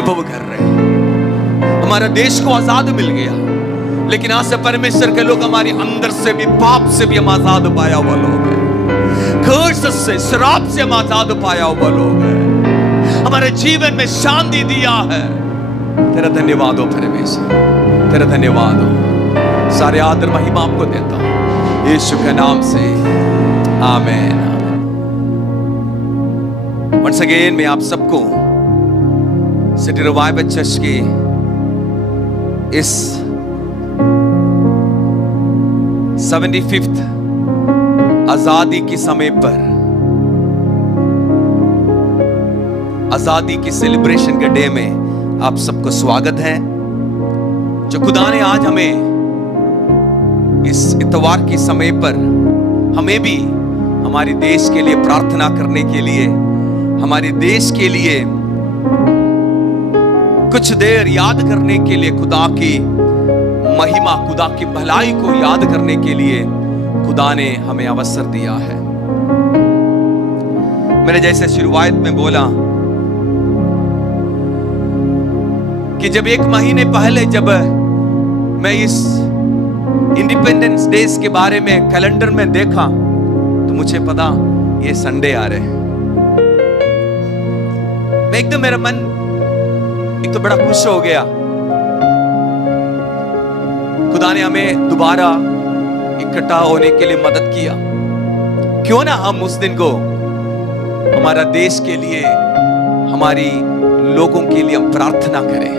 अनुभव कर रहे हैं। हमारा देश को आजाद मिल गया, लेकिन आज से परमेश्वर के लोग हमारे अंदर से भी, पाप से भी हम आजाद पाया हुआ लोग हैं। कर्ज से, शराब से हम आजाद पाया हुआ लोग हैं। हमारे जीवन में शांति दिया है। तेरा धन्यवाद हो परमेश्वर, तेरा धन्यवाद हो। सारे आदर महिमा आपको देता हूं यीशु के नाम से, आमीन। वंस अगेन मैं आप सबको सिटी रिवाइवल चर्च की इस 75th आजादी के समय पर, आजादी की सेलिब्रेशन के डे में आप सबको स्वागत है। जो खुदा ने आज हमें इस इतवार के समय पर हमें भी हमारे देश के लिए प्रार्थना करने के लिए, हमारे देश के लिए कुछ देर याद करने के लिए, खुदा की महिमा, खुदा की भलाई को याद करने के लिए खुदा ने हमें अवसर दिया है। मैंने जैसे शुरुआत में बोला कि जब 1 महीने पहले जब मैं इस इंडिपेंडेंस डेज के बारे में कैलेंडर में देखा तो मुझे पता ये संडे आ रहे हैं। मैं एकदम, मेरा मन एक तो बड़ा खुश हो गया। खुदा ने हमें दोबारा इकट्ठा होने के लिए मदद किया। क्यों ना हम उस दिन को हमारा देश के लिए, हमारी लोगों के लिए हम प्रार्थना करें।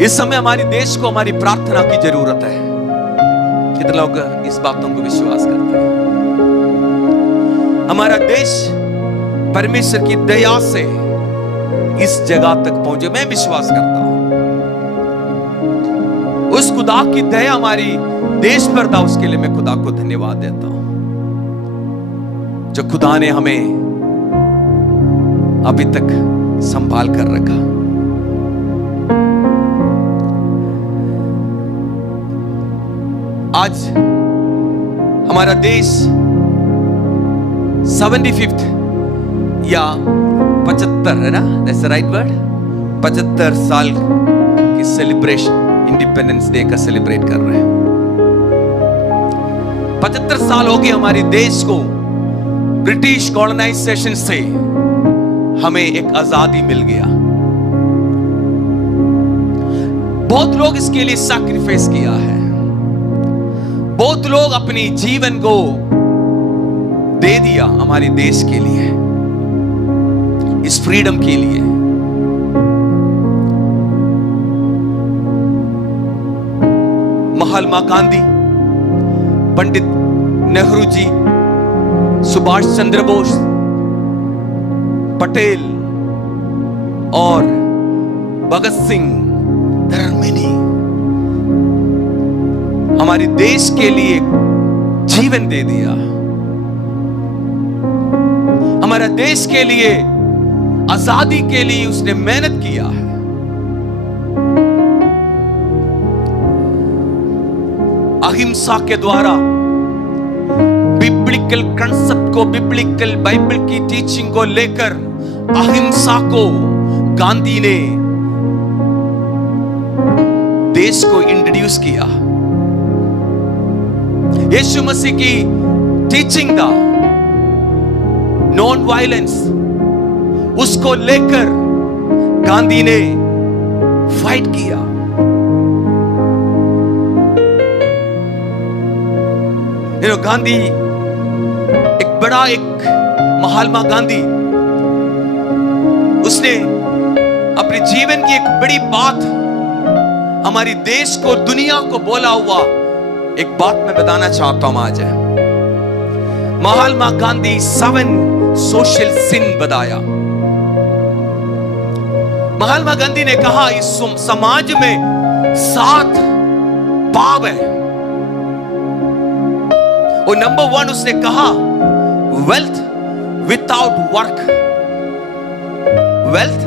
इस समय हमारे देश को हमारी प्रार्थना की जरूरत है। कितने लोग इस बातों को विश्वास करते हैं? हमारा देश परमेश्वर की दया से इस जगह तक पहुंचे, मैं विश्वास करता हूं। उस खुदा की दया हमारी देश पर था, उसके लिए मैं खुदा को धन्यवाद देता हूं, जो खुदा ने हमें अभी तक संभाल कर रखा। आज हमारा देश 75th या 75 है ना, दैट्स द राइट वर्ड, 75 साल की सेलिब्रेशन, इंडिपेंडेंस डे का सेलिब्रेट कर रहे हैं। 75 साल हो गए हमारे देश को ब्रिटिश कॉलोनाइजेशन से हमें एक आजादी मिल गया। बहुत लोग इसके लिए सैक्रिफाइस किया है। बहुत लोग अपनी जीवन को दे दिया हमारे देश के लिए, इस फ्रीडम के लिए। महात्मा गांधी, पंडित नेहरू जी, सुभाष चंद्र बोस, पटेल और Bhagat Singh, there are many, हमारे देश के लिए जीवन दे दिया। हमारा देश के लिए, आजादी के लिए उसने मेहनत किया है। अहिंसा के द्वारा बिब्लिकल कंसेप्ट को, बिब्लिकल बाइबल की टीचिंग को लेकर अहिंसा को गांधी ने देश को इंट्रोड्यूस किया। यीशु मसीह की टीचिंग था नॉन वायलेंस, उसको लेकर गांधी ने फाइट किया। गांधी एक बड़ा, एक महात्मा गांधी, उसने अपने जीवन की एक बड़ी बात हमारी देश को, दुनिया को बोला हुआ एक बात मैं बताना चाहता हूं आज। महात्मा गांधी 7 सोशल सिन बताया। महात्मा गांधी ने कहा इस समाज में 7 पाप है। और नंबर 1 उसने कहा, wealth without work, wealth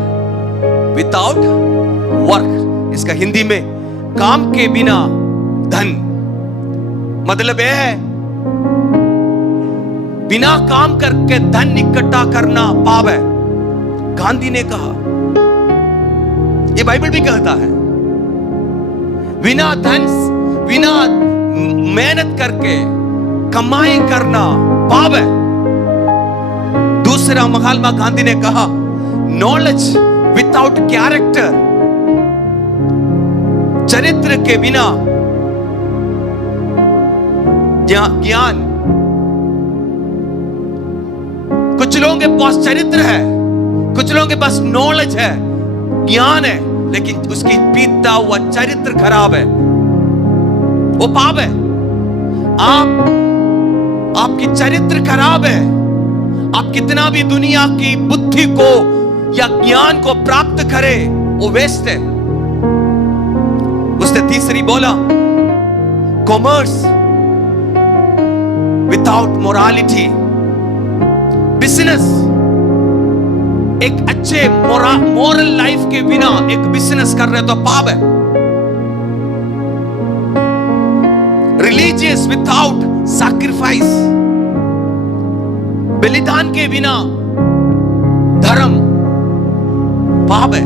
without work, इसका हिंदी में काम के बिना धन। मतलब यह है बिना काम करके धन इकट्ठा करना पाप है, गांधी ने कहा। ये बाइबल भी कहता है, बिना धन, बिना मेहनत करके कमाई करना पाप है। दूसरा महात्मा गांधी ने कहा, नॉलेज विदाउट कैरेक्टर, चरित्र के बिना ज्ञान। कुछ लोगों के पास चरित्र है, कुछ लोगों के पास नॉलेज है, ज्ञान है, लेकिन उसकी बीता हुआ चरित्र खराब है, वो पाप है। आपकी चरित्र खराब है, आप कितना भी दुनिया की बुद्धि को या ज्ञान को प्राप्त करें, वो वेस्ट है। उसने तीसरी बोला, कॉमर्स विदाउट मोरालिटी, बिजनेस एक अच्छे मोरल लाइफ के बिना एक बिजनेस कर रहे तो पाप है। रिलीजियस विदाउट सैक्रिफाइस, बलिदान के बिना धर्म पाप है।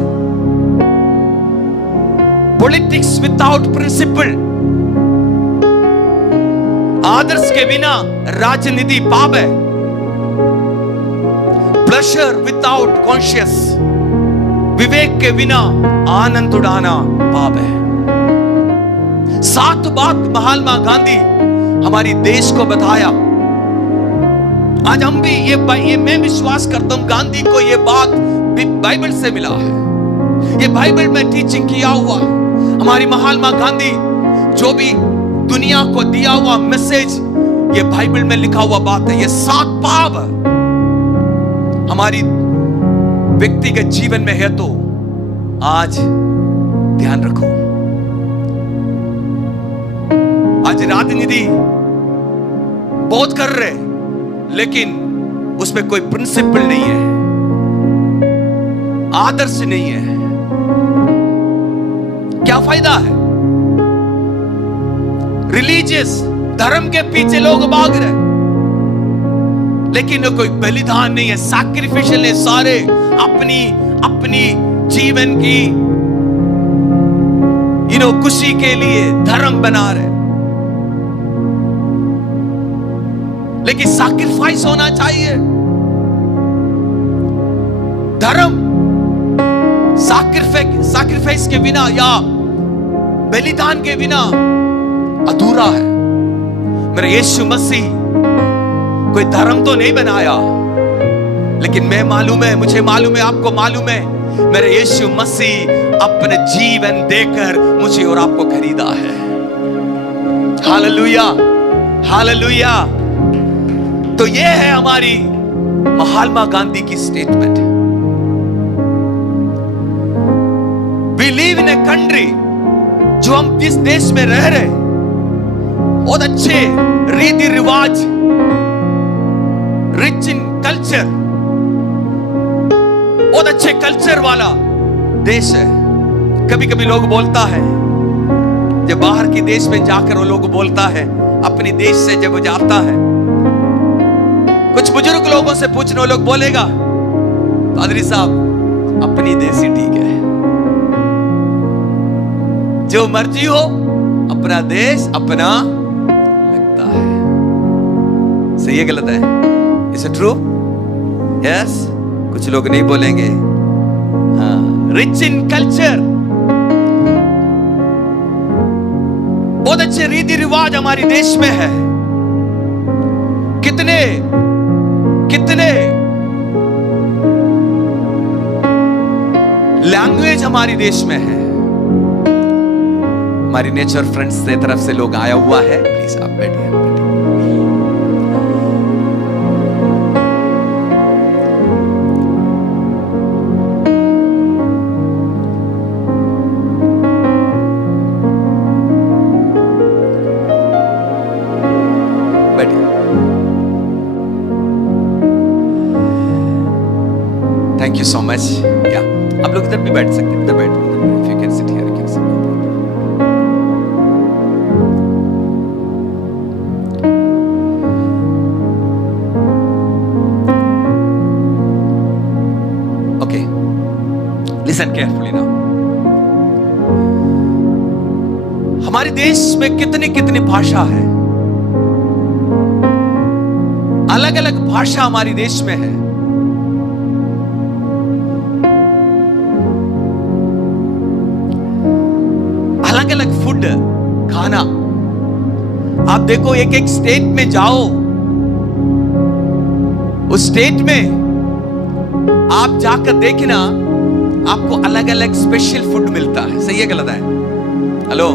पॉलिटिक्स विदाउट प्रिंसिपल, आदर्श के बिना राजनीति पाप है। प्लेजर विदाउट कॉन्शियस, विवेक के बिना आनंद उड़ाना पाप है। 7 बात महात्मा गांधी हमारी देश को बताया। आज हम भी ये मैं विश्वास करता हूं, गांधी को ये बात बाइबल से मिला है, ये बाइबल में टीचिंग किया हुआ है। हमारी महात्मा गांधी जो भी दुनिया को दिया हुआ मैसेज, ये बाइबल में लिखा हुआ बात है। ये 7 पाप हमारी व्यक्तिगत जीवन में है, तो आज ध्यान रखो। आज राजनीति बहुत कर रहे, लेकिन उसमें कोई प्रिंसिपल नहीं है, आदर्श नहीं है। क्या फायदा है? रिलीजियस धर्म के पीछे लोग भाग रहे, लेकिन कोई बलिदान नहीं है, सैक्रिफिशियल है। सारे अपनी जीवन की खुशी के लिए धर्म बना रहे, लेकिन सैक्रिफाइस होना चाहिए। धर्म सैक्रिफाइस के बिना या बलिदान के बिना अधूरा है। मेरा यीशु मसीह कोई धर्म तो नहीं बनाया, लेकिन मुझे मालूम है, आपको मालूम है, मेरे यीशु मसीह अपने जीवन देकर मुझे और आपको खरीदा है। Hallelujah, hallelujah. तो ये है हमारी महात्मा गांधी की statement. We live in a country, जो हम जिस देश में रह रहे, बहुत अच्छे रीति रिवाज, रिच इन कल्चर, बहुत अच्छे कल्चर वाला देश है। कभी कभी लोग बोलता है, जब बाहर के देश में जाकर वो लोग बोलता है, अपने देश से जब वो जाता है, कुछ बुजुर्ग लोगों से पूछने, वो लोग बोलेगा, पादरी साहब अपनी देश ही ठीक है, जो मर्जी हो, अपना देश अपना लगता है। सही है गलत है? Is it true? यस। कुछ लोग नहीं बोलेंगे। हाँ, रिच इन कल्चर, बहुत अच्छे रीति रिवाज हमारे देश में है। कितने लैंग्वेज हमारे देश में है। हमारी नेचर फ्रेंड्स से तरफ से लोग आया हुआ है, प्लीज आप बैठिए। Thank you so much. या आप लोग इधर भी बैठ सकते हैं, इधर बैठ, if you can sit here, you can sit. Listen carefully ना। हमारे देश में कितनी कितनी भाषा है, अलग अलग भाषा हमारे देश में है। अलग अलग फूड, खाना। आप देखो, एक एक स्टेट में जाओ, उस स्टेट में आप जाकर देखना, आपको अलग अलग स्पेशल फूड मिलता है। सही है गलत है? हेलो,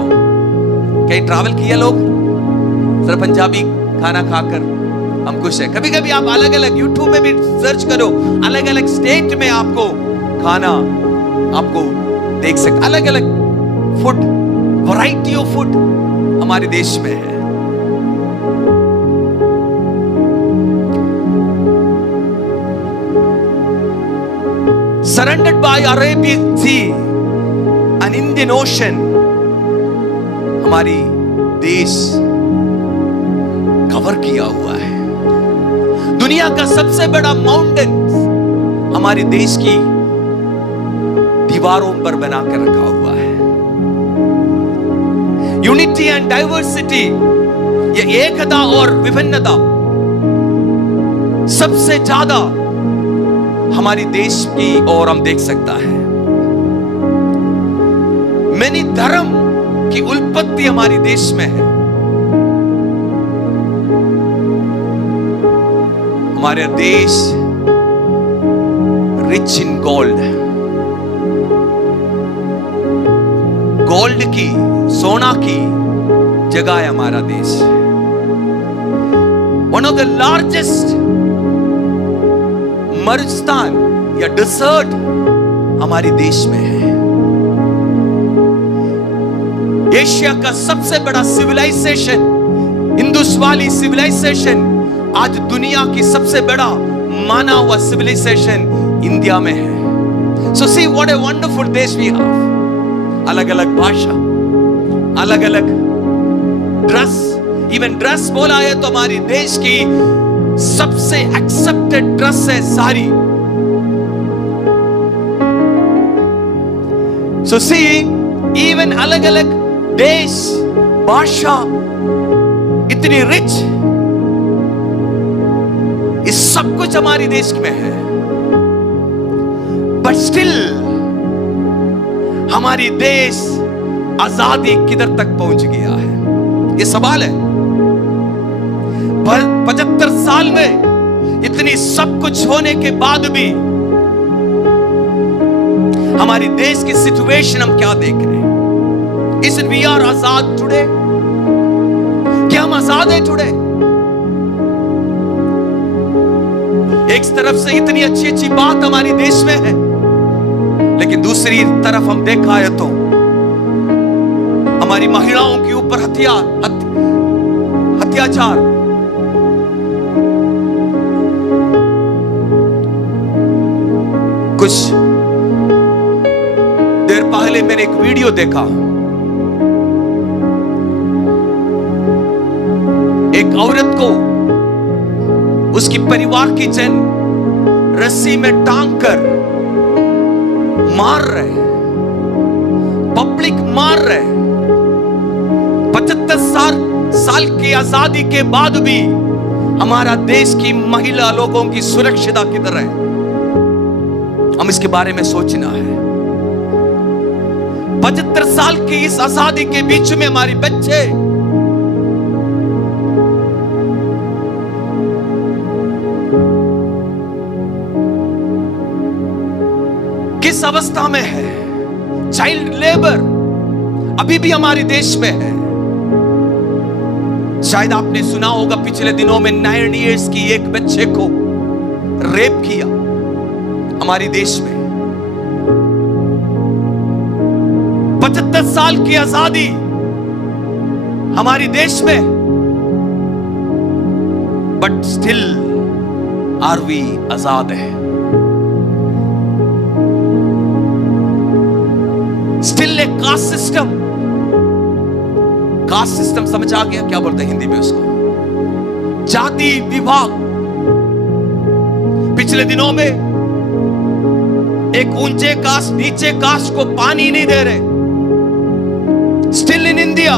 कहीं ट्रैवल किया लोग? सर पंजाबी खाना खाकर हम खुश हैं। कभी कभी आप अलग अलग यूट्यूब में भी सर्च करो, अलग अलग स्टेट में आपको खाना आपको देख सकते। अलग अलग फूड, वैरायटी ऑफ फूड हमारे देश में है। Surrounded by Arabian Sea and Indian Ocean, हमारी देश कवर किया हुआ है। दुनिया का सबसे बड़ा माउंटेन हमारे देश की दीवारों पर बनाकर रखा हुआ है। यूनिटी एंड डाइवर्सिटी, ये एकता और विभिन्नता सबसे ज्यादा हमारी देश की ओर हम देख सकता है। मैनी धर्म की उत्पत्ति हमारे देश में है। हमारे देश रिच इन गोल्ड, गोल्ड की, सोना की जगह है हमारा देश। वन ऑफ द लार्जेस्ट मरुस्थान या डिजर्ट हमारे देश में है। एशिया का सबसे बड़ा सिविलाइजेशन, इंडस वैली सिविलाइजेशन, आज दुनिया की सबसे बड़ा माना हुआ सिविलाइजेशन इंडिया में है। सो सी व्हाट ए वंडरफुल देश वी हैव। अलग अलग भाषा, अलग अलग ड्रेस, इवन ड्रेस बोला है तो हमारी देश की सबसे एक्सेप्टेड ड्रेस है साड़ी। सो सी, इवन अलग अलग देश, भाषा इतनी रिच, इस सब कुछ हमारे देश में है। बट स्टिल हमारी देश आजादी किधर तक पहुंच गया है, ये सवाल है। 75 साल में इतनी सब कुछ होने के बाद भी हमारी देश की सिचुएशन हम क्या देख रहे हैं? इस वी आर आजाद टुडे? क्या हम आजाद है टुडे? एक तरफ से इतनी अच्छी अच्छी बात हमारे देश में है, लेकिन दूसरी तरफ हम देखा है तो हमारी महिलाओं के ऊपर अत्याचार, कुछ देर पहले मैंने एक वीडियो देखा, एक औरत को उसकी परिवार की जन रस्सी में टांग कर मार रहे, पब्लिक मार रहे। 75 साल की आजादी के बाद भी हमारा देश की महिला लोगों की सुरक्षा किधर है? हम इसके बारे में सोचना है। 75 साल की इस आजादी के बीच में हमारे बच्चे किस अवस्था में है? चाइल्ड लेबर अभी भी हमारे देश में है। शायद आपने सुना होगा, पिछले दिनों में 9 इयर्स की एक बच्चे को रेप किया हमारे देश में। 75 साल की आजादी हमारे देश में, बट स्टिल आर वी आजाद है? Still a caste system, caste system समझ आ गया? क्या बोलते हैं हिंदी में उसको? जाति विभाग। पिछले दिनों में एक ऊंचे कास्ट नीचे कास्ट को पानी नहीं दे रहे। Still in India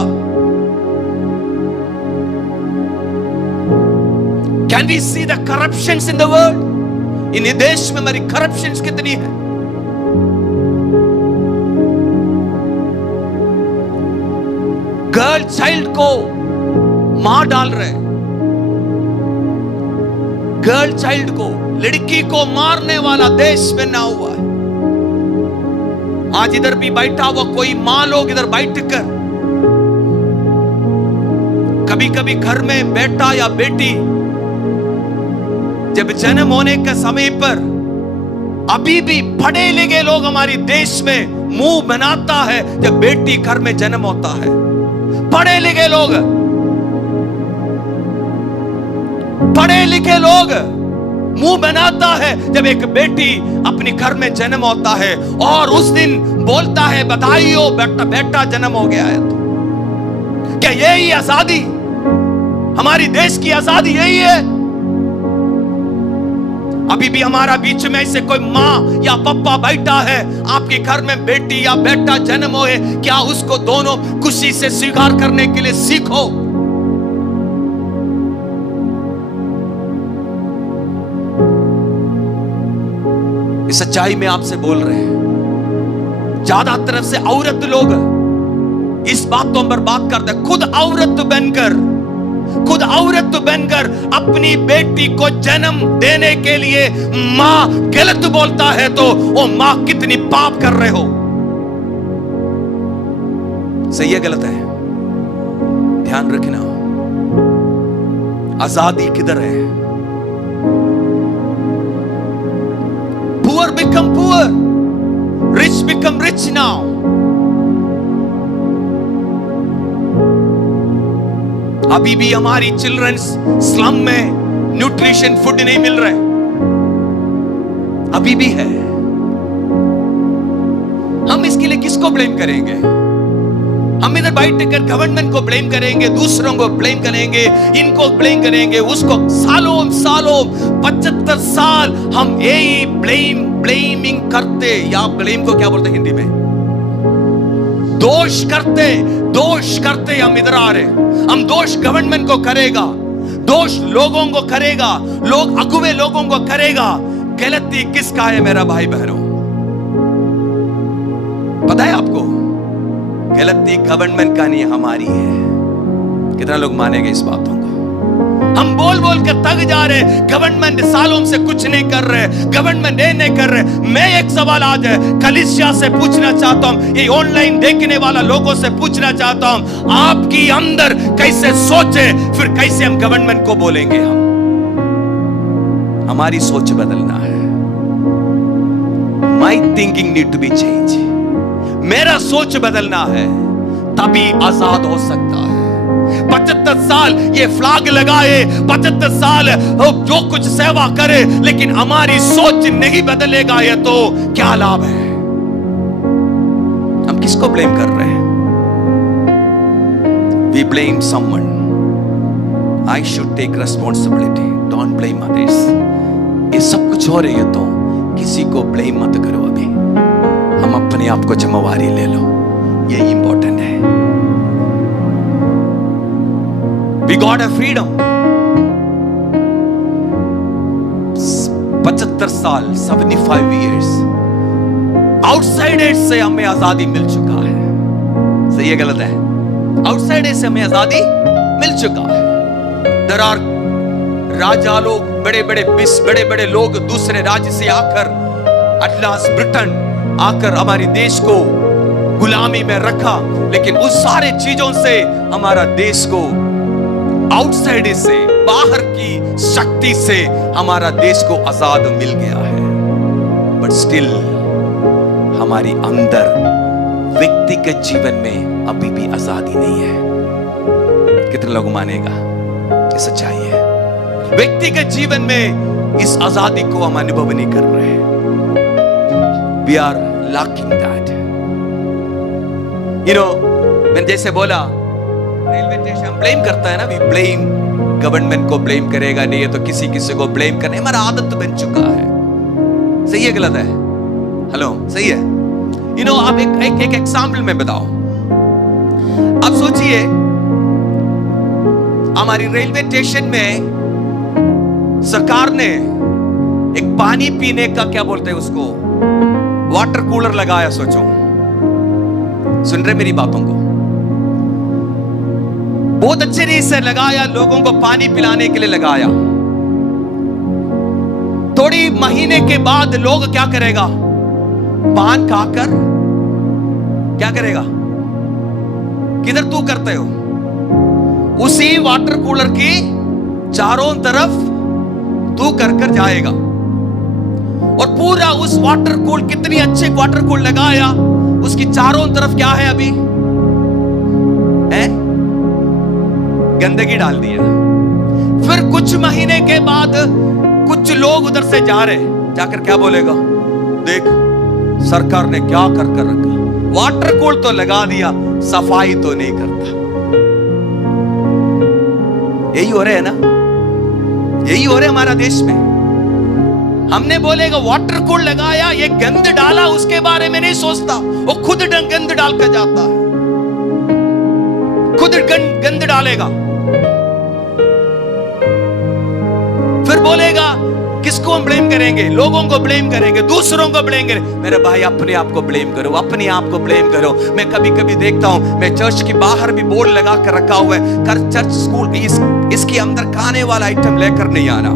can we see the corruptions in the world. इन देश में हमारी करप्शंस कितनी है। गर्ल चाइल्ड को मार डाल रहे, गर्ल चाइल्ड को, लड़की को मारने वाला देश में ना हुआ है। आज इधर भी बैठा हुआ कोई मां लोग इधर बैठ कर कभी कभी घर में बेटा या बेटी जब जन्म होने के समय पर अभी भी पढ़े लिखे लोग हमारे देश में मुंह बनाता है जब बेटी घर में जन्म होता है। पढ़े लिखे लोग, पढ़े लिखे लोग मुंह बनाता है जब एक बेटी अपनी घर में जन्म होता है और उस दिन बोलता है बधाई हो बेटा, बेटा जन्म हो गया है। तो क्या यही आजादी, हमारी देश की आजादी यही है? अभी भी हमारा बीच में ऐसे कोई मां या पापा बैठा है, आपके घर में बेटी या बेटा जन्म होए, क्या उसको दोनों खुशी से स्वीकार करने के लिए सीखो। इस सच्चाई में आपसे बोल रहे हैं। ज्यादा तरफ से औरत लोग इस बातों पर बात करते हैं। खुद औरत बनकर अपनी बेटी को जन्म देने के लिए मां गलत बोलता है तो वो मां कितनी पाप कर रहे हो। सही है गलत है? ध्यान रखना। आजादी किधर है? Poor become poor, rich become rich now. अभी भी हमारी चिल्ड्रंस स्लम में न्यूट्रिशन फूड नहीं मिल रहे, अभी भी है। हम इसके लिए किसको ब्लेम करेंगे? हम इधर बैठ कर गवर्नमेंट को ब्लेम करेंगे, दूसरों को ब्लेम करेंगे, इनको ब्लेम करेंगे, उसको सालों 75 साल हम यही ब्लेमिंग करते, या ब्लेम को क्या बोलते हिंदी में? दोष करते हम इधर आ रहे। हम दोष गवर्नमेंट को करेगा, दोष लोगों को करेगा, लोग अगुवे लोगों को करेगा। गलती किसका है मेरा भाई बहनों? पता है आपको? गलती गवर्नमेंट का नहीं, हमारी है। कितना लोग मानेंगे इस बातों को? हम बोल कर थक जा रहे। गवर्नमेंट सालों से कुछ नहीं कर रहे, गवर्नमेंट ये नहीं कर रहे। मैं एक सवाल आज कलीसिया से पूछना चाहता हूं, ये ऑनलाइन देखने वाला लोगों से पूछना चाहता हूं, आपकी अंदर कैसे सोचे, फिर कैसे हम गवर्नमेंट को बोलेंगे? हमारी सोच बदलना है। My thinking need to be change. मेरा सोच बदलना है, तभी आजाद हो सकता है। 75 साल ये फ्लैग लगाए, 75 साल जो कुछ सेवा करे, लेकिन हमारी सोच नहीं बदलेगा ये तो क्या लाभ है? हम किसको ब्लेम कर रहे हैं? We blame someone. I should take responsibility. Don't blame others. ये सब कुछ हो रही है तो किसी को ब्लेम मत करो। अभी हम अपने आप को जिम्मेवारी ले लो, ये इंपॉर्टेंट है। We got a freedom. 75 साल, 75 years आउटसाइडर से हमें आजादी मिल चुका है। सही है गलत है? आउटसाइडर से हमें आजादी मिल चुका है। There are राजा लोग, बड़े बड़े लोग दूसरे राज्य से आकर, अटलास ब्रिटेन आकर हमारे देश को गुलामी में रखा, लेकिन उस सारे चीजों से हमारा देश को, आउटसाइड से, बाहर की शक्ति से हमारा देश को आजाद मिल गया है। बट स्टिल हमारी अंदर व्यक्तिगत जीवन में अभी भी आजादी नहीं है। कितने लोग मानेगा? ये सच्चाई है। व्यक्तिगत जीवन में इस आजादी को हम अनुभव नहीं कर रहे। We are lacking that. You know, मैंने जैसे बोला, रेलवे स्टेशन ब्लेम करता है ना, भी ब्लेम, गवर्नमेंट को ब्लेम करेगा नहीं है तो किसी को ब्लेम करने, हमारा आदत तो बन चुका है। सही है गलत है? हेलो, सही है। आप एक एग्जाम्पल में बताओ। अब सोचिए, हमारी रेलवे स्टेशन में सरकार ने एक पानी पीने का, क्या बोलते हैं उसको, वाटर कूलर लगाया। सोचो, सुन रहे मेरी बातों को? बहुत अच्छे रीत से लगाया, लोगों को पानी पिलाने के लिए लगाया। थोड़ी महीने के बाद लोग क्या करेगा? पान खाकर क्या करेगा? किधर तू करते हो? उसी वाटर कूलर की चारों तरफ तू कर जाएगा। और पूरा उस वाटर कूलर, कितनी अच्छे वाटर कूलर लगाया, उसकी चारों तरफ क्या है? अभी है गंदगी डाल दिया। फिर कुछ महीने के बाद कुछ लोग उधर से जा रहे, जाकर क्या बोलेगा? देख सरकार ने क्या कर रखा, वाटर कूलर तो लगा दिया, सफाई तो नहीं करता। यही हो रहा है ना, यही हो रहा है हमारा देश में। हमने बोलेगा वाटर कूलर लगाया, ये गंद डाला, उसके बारे में नहीं सोचता, वो खुद गंद डाल कर जाता है, खुद गंद डालेगा। फिर बोलेगा किसको हम ब्लेम करेंगे? लोगों को ब्लेम करेंगे, दूसरों को ब्लेम करेंगे। मेरे भाई, अपने आप को ब्लेम करो, अपने आप को ब्लेम करो। मैं कभी कभी देखता हूं, मैं चर्च के बाहर भी बोर्ड लगा कर रखा हुआ है, कर चर्च स्कूल इसके अंदर खाने वाला आइटम लेकर नहीं आना।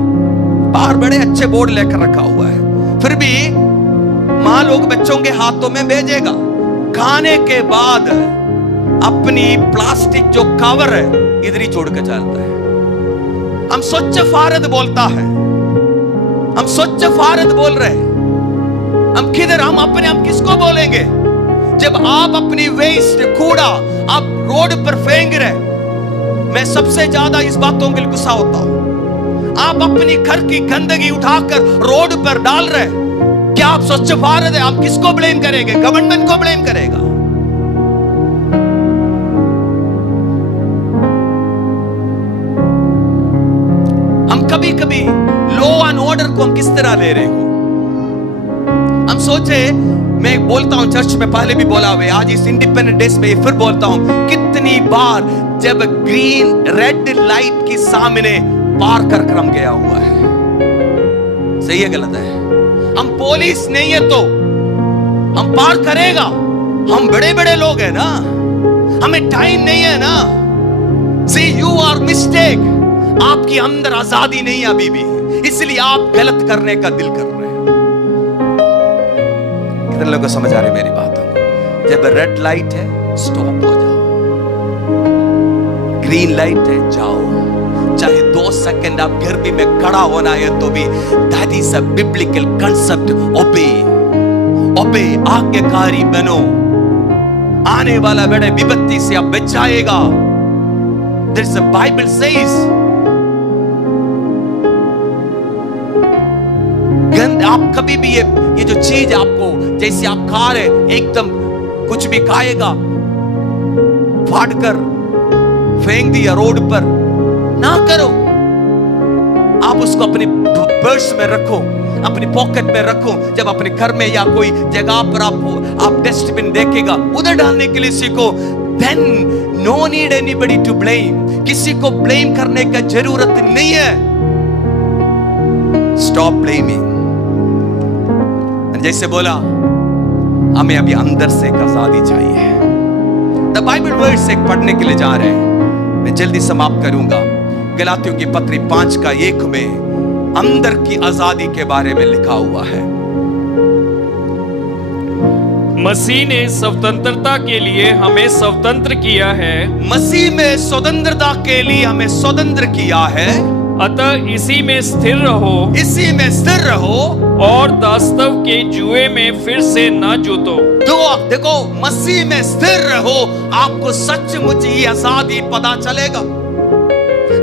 बाहर बड़े अच्छे बोर्ड लेकर रखा हुआ है, फिर भी मां लोग बच्चों के हाथों में भेजेगा। खाने के बाद अपनी प्लास्टिक जो कवर है इधर ही छोड़ कर चलता है। हम स्वच्छ भारत बोलता है, हम स्वच्छ भारत बोल रहे हैं, हम किधर, हम किसको बोलेंगे? जब आप अपनी वेस्ट, कूड़ा आप रोड पर फेंक रहे, मैं सबसे ज्यादा इस बातों के लिए गुस्सा होता हूं। आप अपनी घर की गंदगी उठाकर रोड पर डाल रहे, क्या आप स्वच्छ भारत है? आप किसको ब्लेम करेंगे? गवर्नमेंट को ब्लेम करेगा। हम कभी कभी लॉ एंड ऑर्डर को हम किस तरह ले रहे हो? हम सोचे, मैं बोलता हूं चर्च में, पहले भी बोला हुआ, आज इस इंडिपेंडेंस डे में फिर बोलता हूं, कितनी बार जब ग्रीन रेड लाइट के सामने पार कर हम गया हुआ है। सही है गलत है? हम पुलिस नहीं है तो हम पार करेगा। हम बड़े बड़े लोग हैं ना, हमें टाइम नहीं है ना। सी यू आर मिस्टेक, आपकी अंदर आजादी नहीं है अभी भी, इसलिए आप गलत करने का दिल कर रहे हैं। कितने लोगों को समझ आ रही मेरी बात? जब रेड लाइट है स्टॉप हो जाओ, ग्रीन लाइट है जाओ, चाहे 2 सेकंड आप गर्मी में खड़ा होना है तो भी, that is a biblical concept. Obey obey, आज्ञाकारी बनो, आने वाला बड़े विपत्ति से आप बच जाएगा। There is a Bible says, आप कभी भी ये जो चीज आपको, जैसे आप खा रहे, एकदम कुछ भी खाएगा फाड़ कर फेंक दिया रोड पर, ना करो। आप उसको अपने पर्स में रखो, अपनी पॉकेट में रखो। जब अपने घर में या कोई जगह पर आप डस्टबिन देखेगा, उधर डालने के लिए सीखो। Then no need anybody to blame, किसी को ब्लेम करने का जरूरत नहीं है। Stop blaming। जैसे बोला, हमें अभी अंदर से एक आजादी चाहिए। द बाइबल वर्ड्स एक पढ़ने के लिए जा रहे हैं, मैं जल्दी समाप्त करूंगा। गलातियों की पत्री 5:1 में अंदर की आजादी के बारे में लिखा हुआ है। मसीह ने स्वतंत्रता के लिए हमें स्वतंत्र किया है। मसीह में स्वतंत्रता के लिए हमें स्वतंत्र किया है। अतः इसी में स्थिर रहो, इसी में स्थिर रहो, और दास्तव के जुए में फिर से न जूतो। देखो, मसीह में स्थिर रहो, आपको सचमुच ये आजादी पता चलेगा।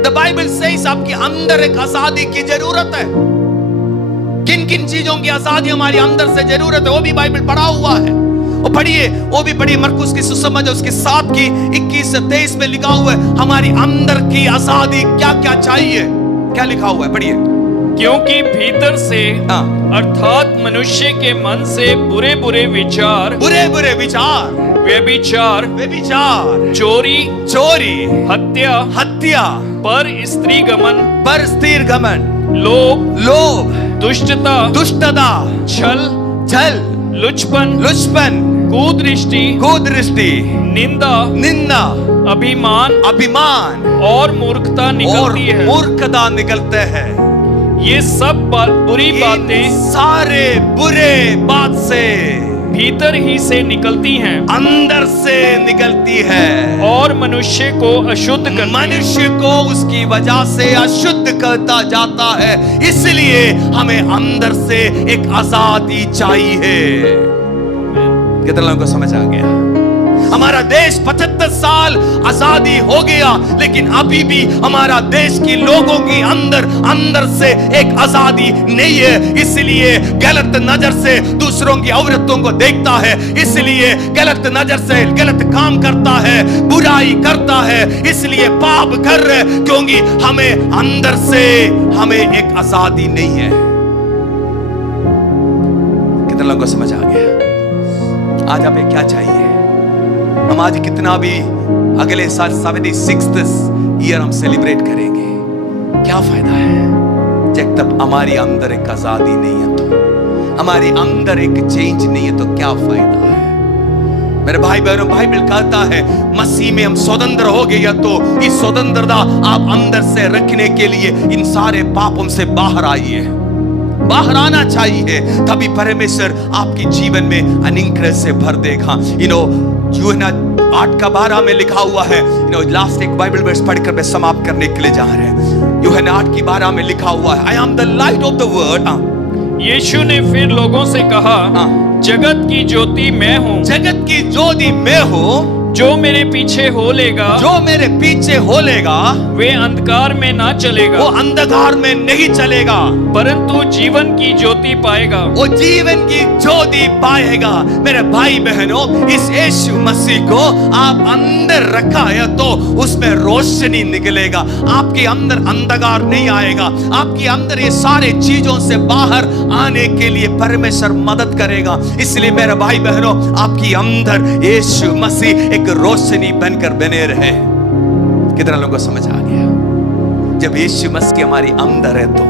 द बाइबल सेज आपके अंदर एक आजादी की जरूरत है। किन किन चीजों की आजादी हमारे अंदर से जरूरत है, वो भी बाइबल पढ़ा हुआ है। वो पढ़िए, वो भी पढ़िए, मरकुस की सुसमाचार उसके 7 की 21 से 23 में लिखा हुआ है हमारी अंदर की आजादी क्या क्या चाहिए। क्या लिखा हुआ है, पढ़िए। क्योंकि भीतर से हाँ। अर्थात मनुष्य के मन से बुरे बुरे विचार, बुरे बुरे विचार, व्यभिचार, व्यभिचार, चोरी, चोरी, हत्या, हत्या, पर स्त्री गमन, पर स्थिर घमंड, लोभ, लोभ, दुष्टता, दुष्टता, छल, छल, लुचपन, लुचपन, कुदृष्टि, कुदृष्टि, निंदा, निंदा, अभिमान अभिमान और मूर्खता और निकलती है। मूर्खता निकलते हैं। ये सब बुरी इन बातें सारे बुरे बात से भीतर ही से निकलती हैं अंदर से निकलती है और मनुष्य को अशुद्ध करती है। मनुष्य को उसकी वजह से अशुद्ध करता जाता है। इसलिए हमें अंदर से एक आजादी चाहिए। कितने लोगों को समझ आ गया? हमारा देश 75 साल आजादी हो गया, लेकिन अभी भी हमारा देश के लोगों की अंदर से एक आजादी नहीं है। इसलिए गलत नजर से दूसरों की औरतों को देखता है, इसलिए गलत नजर से गलत काम करता है, बुराई करता है, इसलिए पाप कर रहे, क्योंकि हमें अंदर से हमें एक आजादी नहीं है। कितने लोगों को समझ आ गया? आज हमें क्या चाहिए? हम आज कितना भी अगले साल 76th ईयर हम सेलिब्रेट करेंगे, क्या फायदा है जब तक हमारी अंदर एक आजादी नहीं है, तो हमारे अंदर एक चेंज नहीं है, तो क्या फायदा है? मेरे भाई बहनों, बाइबल कहता है मसीह में हम स्वतंत्र हो गए, तो इस स्वतंत्रता आप अंदर से रखने के लिए इन सारे पापों से बाहर आइए, बाहर आना चाहिए, तभी परमेश्वर आपके जीवन में अनुग्रह से भर देगा। यूहन्ना 8:12 में लिखा हुआ है, लास्ट एक बाइबल वर्स पढ़कर मैं समाप्त करने के लिए जा रहे हैं। यूहन्ना 8:12 में लिखा हुआ है, I am the light of the world. Yeshu ने फिर लोगों से कहा, जगत की ज्योति मैं हूँ। जगत की ज्योति मैं हूँ। जो मेरे पीछे हो लेगा, जो मेरे पीछे हो लेगा, वे अंधकार में ना चलेगा, वो अंधकार में नहीं चलेगा, परंतु जीवन की ज्योति पाएगा। वो जीवन की ज्योति पाएगा। मेरे भाई बहनों, इस यीशु मसीह को आप अंदर रखा है तो उसमें रोशनी निकलेगा, आपके अंदर अंधकार नहीं आएगा, आपके अंदर ये सारे चीजों से बाहर आने के लिए परमेश्वर मदद करेगा। इसलिए मेरे भाई बहनों, आपकी अंदर यीशु मसीह एक रोशनी बनकर बने रहे। कितना लोगों को समझ आ गया? जब यीशु मसीह हमारी अंदर है तो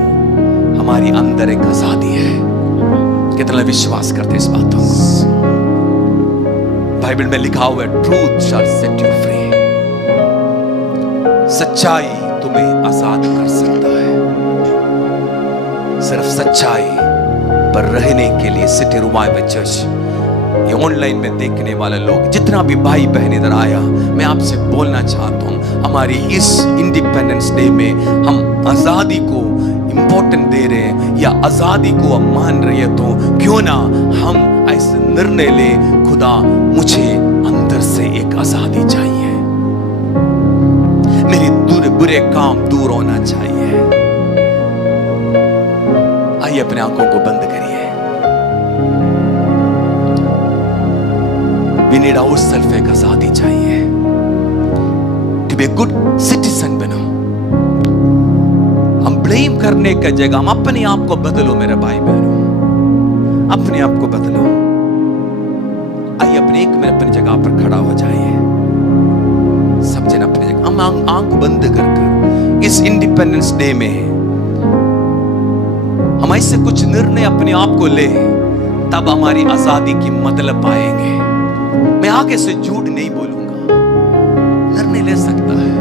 हमारी अंदर एक आजादी है। कितना विश्वास करते इस बातों को? बाइबल में लिखा हुआ है, truth shall set you free. सच्चाई तुम्हें आजाद कर सकता है। सिर्फ सच्चाई पर रहने के लिए सिटी रिवाइवल चर्च, ये ऑनलाइन में देखने वाले लोग, जितना भी भाई बहन इधर आया, मैं आपसे बोलना चाहता हूं, हमारी इस इंडिपेंडेंस डे में हम आजादी को इंपॉर्टेंट दे रहे हैं या आजादी को हम मान रहे हैं, तो क्यों ना हम ऐसे निर्णय ले, खुदा मुझे अंदर से एक आजादी चाहिए, मेरे बुरे काम दूर होना चाहिए। आइए अपने आंखों को बंद करिए। We need ourselves एक आजादी चाहिए। To be a good citizen बनो। हम ब्लेम करने का जगह हम अपने आप को बदलो। मेरे भाई बहनों, अपने आप को बदलो। आइए अपने 1 मिनट अपनी जगह पर खड़ा हो जाइए। सब जन अपनी जगह, हम आंख बंद कर इस इंडिपेंडेंस डे में हम ऐसे कुछ निर्णय अपने आप को ले, तब हमारी आजादी की मतलब पाएंगे। मैं आगे से झूठ नहीं बोलूंगा, निर्णय ले सकता है।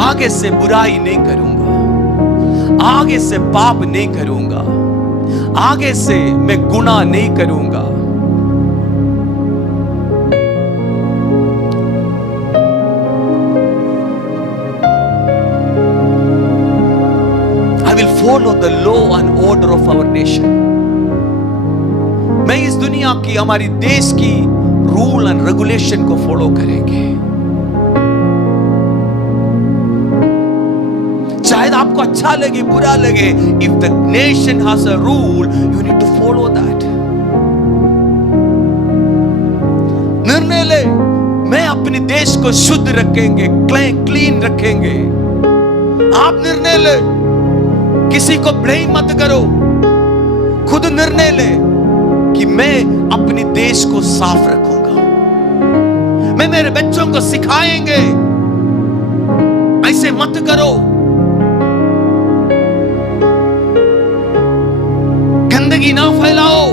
आगे से बुराई नहीं करूंगा, आगे से पाप नहीं करूंगा, आगे से मैं गुनाह नहीं करूंगा। I will follow the law and order of our nation. मैं इस दुनिया की, हमारी देश की रूल एंड रेगुलेशन को फॉलो करेंगे। शायद आपको अच्छा लगे, बुरा लगे, if the nation has a rule, you need to follow that. निर्णय ले, मैं अपने देश को शुद्ध रखेंगे, क्लीन रखेंगे। आप निर्णय ले किसी को ब्लेम मत करो, खुद निर्णय ले कि मैं अपने देश को साफ रखूंगा, मैं मेरे बच्चों को सिखाएंगे ऐसे मत करो, गंदगी ना फैलाओ।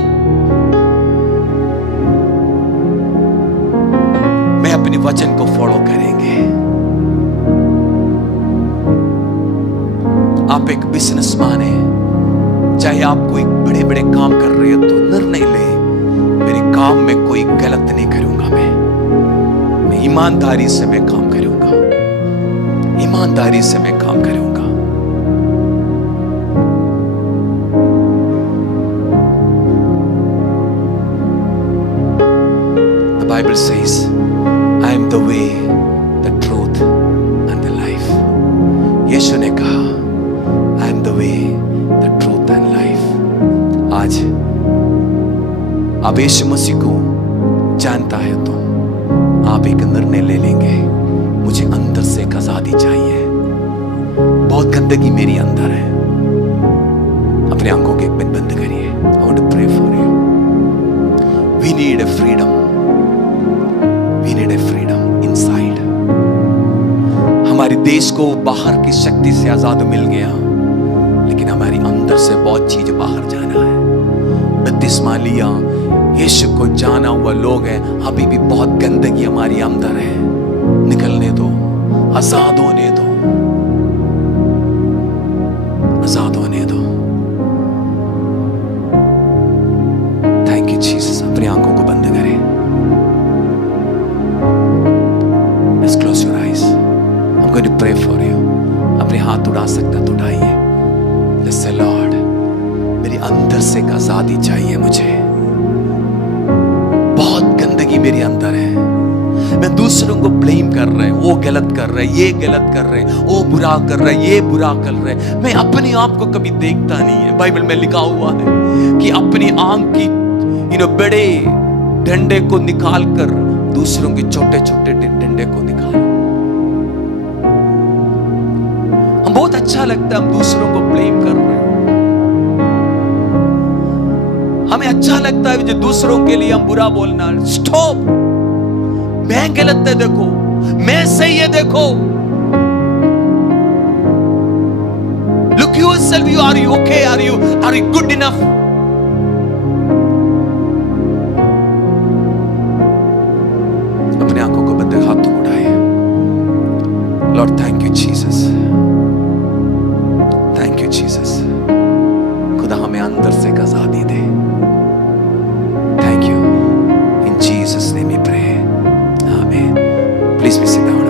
मैं अपने वचन को फॉलो करेंगे। आप एक बिजनेसमैन है, चाहे आप कोई बड़े बड़े काम कर रहे हो तो निर्णय ले, मेरे काम में कोई गलत नहीं करूंगा, मैं ईमानदारी से मैं काम करूंगा, ईमानदारी से मैं काम करूंगा। The Bible says, I am the way, the truth and the life. यीशु ने कहा, I am the way, the truth and life. आज आप यीशु मसीह को जानता है तो आप एक निर्णय ले लेंगे, मुझे अंदर से एक आजादी चाहिए, बहुत गंदगी मेरी अंदर है। अपने आंखों के एक मिनट बंद करिए। I want to pray for you. We need a freedom. We need a freedom inside. हमारे देश को बाहर की शक्ति से आजाद मिल गया, लेकिन हमारी अंदर से बहुत चीज बाहर जाना है। बपतिस्मा लिया, यीशु को जाना हुआ लोग हैं, अभी भी बहुत गंदगी हमारी अंदर है। निकलने दो, आजाद होने दो, आजाद होने दो। Thank you Jesus. अपनी आंखों को बंद करें। Let's close your eyes. I'm going to pray for you. अपने हाथ उड़ा सकता तो उठाइए। Let's say Lord, मेरी अंदर से एक आजादी चाहिए मुझे, बहुत गंदगी मेरे अंदर है। मैं दूसरों को ब्लेम कर रहे हैं, वो गलत कर रहे हैं, ये गलत कर रहे हैं, वो बुरा कर रहे हैं, ये बुरा कर रहे हैं। मैं अपने आप को कभी देखता नहीं है। बाइबल में लिखा हुआ है कि अपनी आंख की बड़े डंडे को निकाल कर दूसरों के छोटे छोटे डंडे को निकालो। हम बहुत अच्छा लगता है हम दूसरों को ब्लेम कर रहे हैं, हमें अच्छा लगता है जो दूसरों के लिए हम बुरा बोलना। स्टॉप, मैं गलत है देखो, मैं सही है देखो। Look yourself, you are you okay? Are you good enough? अपने आंखों को बंद, हाथों को उठाइए। Lord, thank you Jesus, thank you Jesus। खुदा हमें अंदर से एक आजादी दे। Thank you. In Jesus' name we pray. Amen. Please be sit down.